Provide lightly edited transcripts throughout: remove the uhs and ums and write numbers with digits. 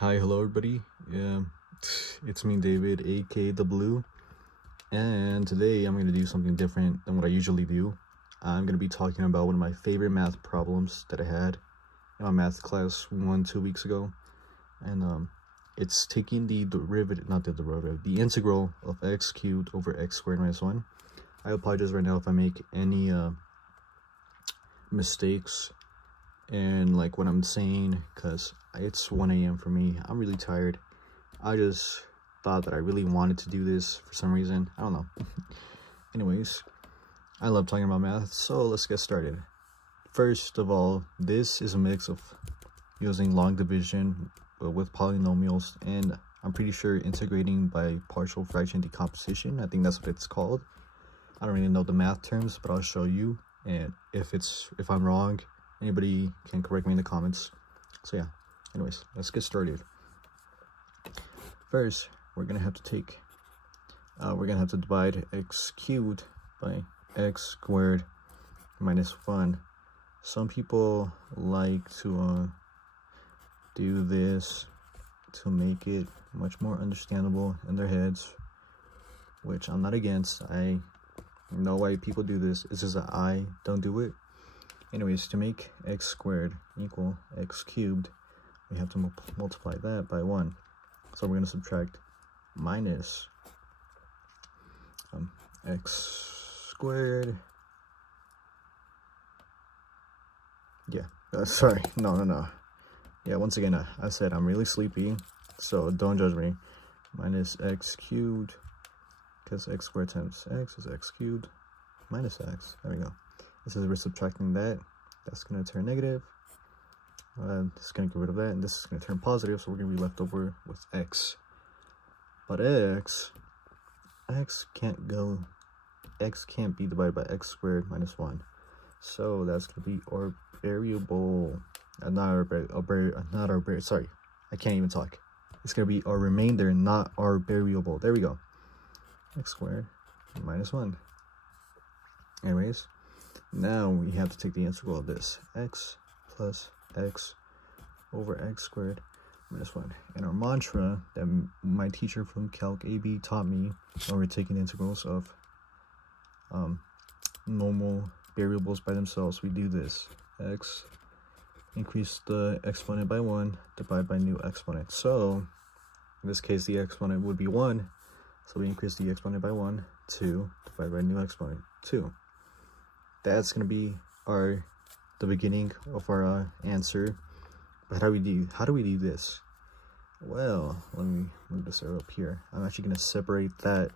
Hi, hello everybody. It's me, David, aka The Blue, and today I'm going to do something different than what I usually do. I'm going to be talking about one of my favorite math problems that I had in my math class 2 weeks ago, and it's taking the derivative, not the derivative, the integral of x cubed over x squared minus 1. I apologize right now if I make any mistakes and like what I'm saying, because it's 1 a.m. for me. I'm really tired. I just thought that I really wanted to do this for some reason. I don't know. Anyways, I love talking about math, so let's get started. First of all, this is a mix of using long division with polynomials, and I'm pretty sure integrating by partial fraction decomposition. I think that's what it's called. I don't really know the math terms, but I'll show you, and if I'm wrong, anybody can correct me in the comments. So yeah, anyways, let's get started. First, we're gonna have to divide x cubed by x squared minus 1. Some people like to do this to make it much more understandable in their heads, which I'm not against. I know why people do this. It's just that I don't do it. Anyways, to make x squared equal x cubed, we have to multiply that by 1. So we're going to subtract minus x squared. Sorry, no. Yeah, once again, I said I'm really sleepy, so don't judge me. Minus x cubed, because x squared times x is x cubed minus x. There we go. This is we're subtracting that. That's going to turn negative. This is going to get rid of that, and this is going to turn positive, so we're going to be left over with x. But x can't be divided by x squared minus 1. So that's going to be our variable. Sorry, I can't even talk. It's going to be our remainder, not our variable. There we go. X squared minus 1. Anyways, now we have to take the integral of this. X plus x over x squared minus 1. And our mantra that my teacher from Calc AB taught me when we're taking integrals of normal variables by themselves, we do this. X, increase the exponent by 1, divide by new exponent. So in this case, the exponent would be 1. So we increase the exponent by 1, 2, divide by new exponent, 2. That's going to be the beginning of our answer. But how do we do this? Well, let me move this arrow up here. I'm actually going to separate that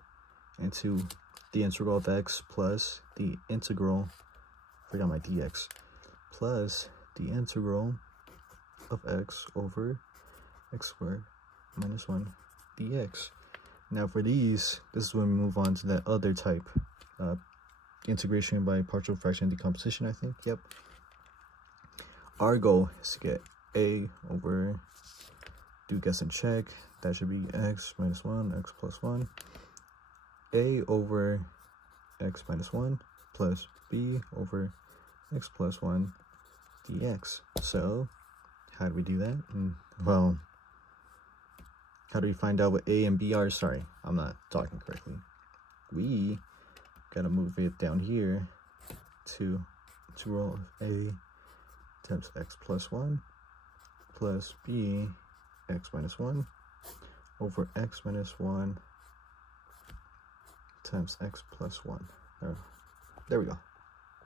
into the integral of x plus the integral, forgot my dx, plus the integral of x over x squared minus 1 dx. Now for these, this is when we move on to that other type, integration by partial fraction decomposition, I think. Yep. Our goal is to get a over, do guess and check, that should be x minus 1, x plus 1, a over x minus 1 plus b over x plus 1 dx. So how do we do that? Well, how do we find out what a and b are? Sorry, I'm not talking correctly. We gotta move it down here to integral of a times x plus 1 plus b x minus 1 over x minus 1 times x plus 1. There we go.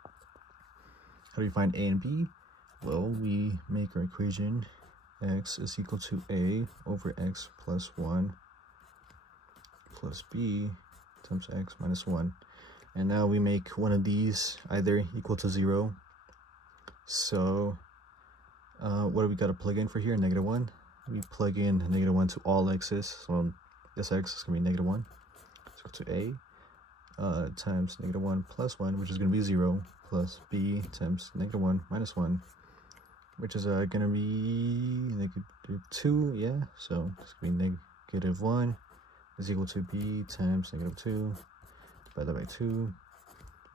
How do we find a and b? Well, we make our equation x is equal to a over x plus 1 plus b times x minus 1. And now we make one of these either equal to 0. So what do we got to plug in for here? Negative 1. We plug in negative 1 to all x's. So this x is going to be negative 1. It's equal to a times negative 1 plus 1, which is going to be 0, plus b times negative 1 minus 1, which is going to be negative 2. Yeah, so it's going to be negative 1 is equal to b times negative 2. Divide that by 2.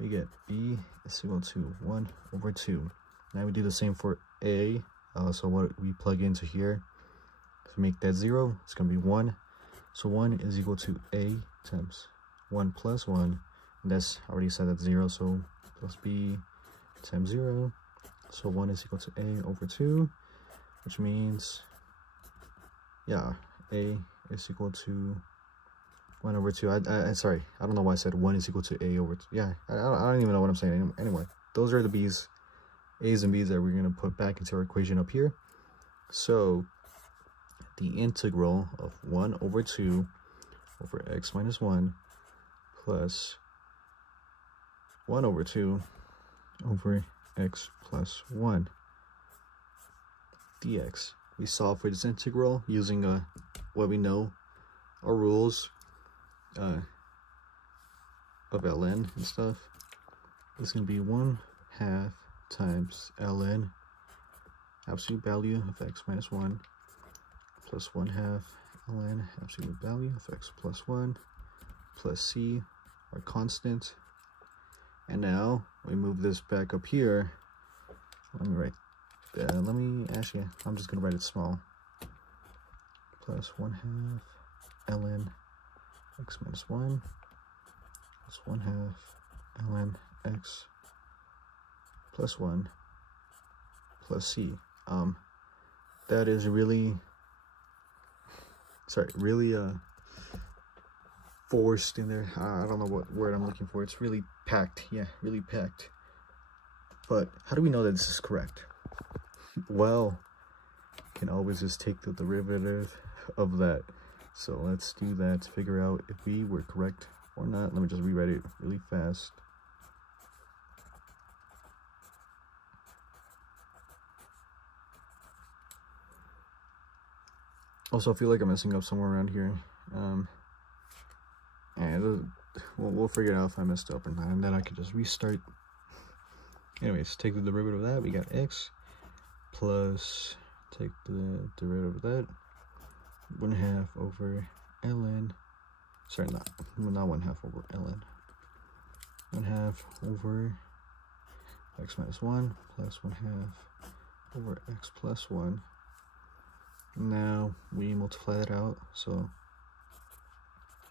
We get b is equal to 1 over 2. Now we do the same for a. So what we plug into here, To make that 0, it's going to be 1. So 1 is equal to a times 1 plus 1. And that's already said that's 0, so plus b times 0. So 1 is equal to a over 2, which means, yeah, a is equal to 1 over 2. Sorry, I don't know why I said 1 is equal to a over 2. Yeah, I don't even know what I'm saying. Anyway, those are the b's, a's and b's that we're going to put back into our equation up here. So the integral of 1 over 2 over x minus 1 plus 1 over 2 over x plus 1 dx. We solve for this integral using what we know, our rules of ln and stuff. This is going to be 1/2 times ln absolute value of x minus 1 plus 1/2 ln absolute value of x plus 1 plus c, our constant. And now we move this back up here. Let me actually, I'm just gonna write it small. Plus 1/2 ln x minus 1 plus 1/2 ln x plus 1 plus c. That is really forced in there. I don't know what word I'm looking for. It's really packed. Yeah, really packed. But how do we know that this is correct? Well, you can always just take the derivative of that. So let's do that to figure out if we were correct or not. Let me just rewrite it really fast. Also, I feel like I'm messing up somewhere around here. And we'll figure it out if I messed up or not, and then I can just restart. Anyways, take the derivative of that. We got x plus, take the derivative of that, 1/2 over ln. Sorry, not 1/2 over ln. 1/2 over x minus 1 plus 1/2 over x plus 1. Now we multiply that out, so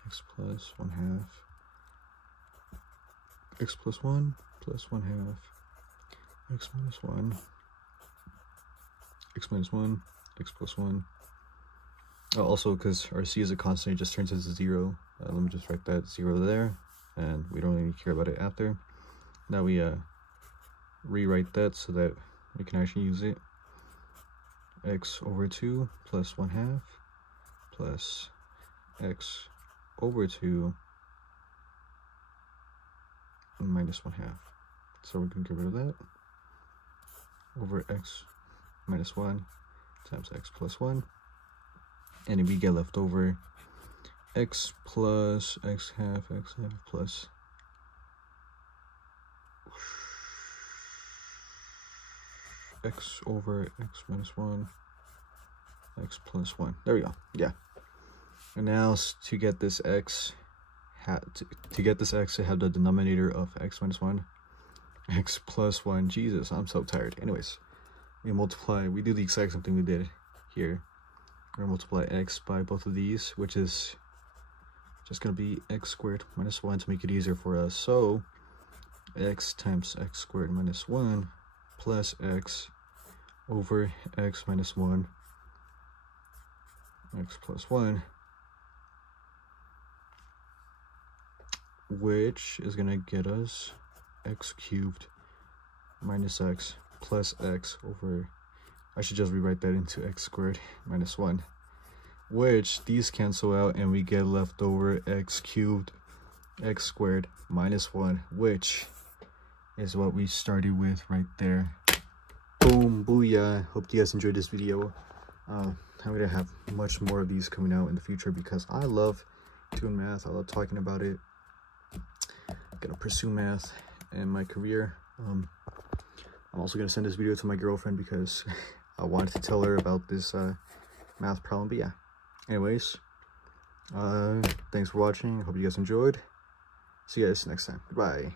x plus 1/2 x plus 1 plus 1/2 x minus 1 x minus 1 x plus 1. Also, because our c is a constant, it just turns into 0. Let me just write that 0 there, and we don't really care about it after. Now we rewrite that so that we can actually use it. X over 2 plus 1/2 plus x over 2 minus 1/2. So we're going to get rid of that. Over x minus 1 times x plus 1. And then we get left over x plus x half plus x over x minus 1 x plus 1. There we go. Yeah. And now to get this x, to get this x to have the denominator of x minus 1 x plus 1. Jesus, I'm so tired. Anyways, we do the exact same thing we did here. We're going to multiply x by both of these, which is just going to be x squared minus 1 to make it easier for us. So x times x squared minus 1 plus x over x minus 1 x plus 1, which is going to get us x cubed minus x plus x over, I should just rewrite that into x squared minus 1, which these cancel out and we get left over x cubed x squared minus 1, which is what we started with right there. Boom, booyah. Hope you guys enjoyed this video. I'm gonna have much more of these coming out in the future because I love doing math. I love talking about it. I'm gonna pursue math in my career. I'm also gonna send this video to my girlfriend because I wanted to tell her about this math problem. But yeah, anyways, thanks for watching. Hope you guys enjoyed. See you guys next time. Goodbye.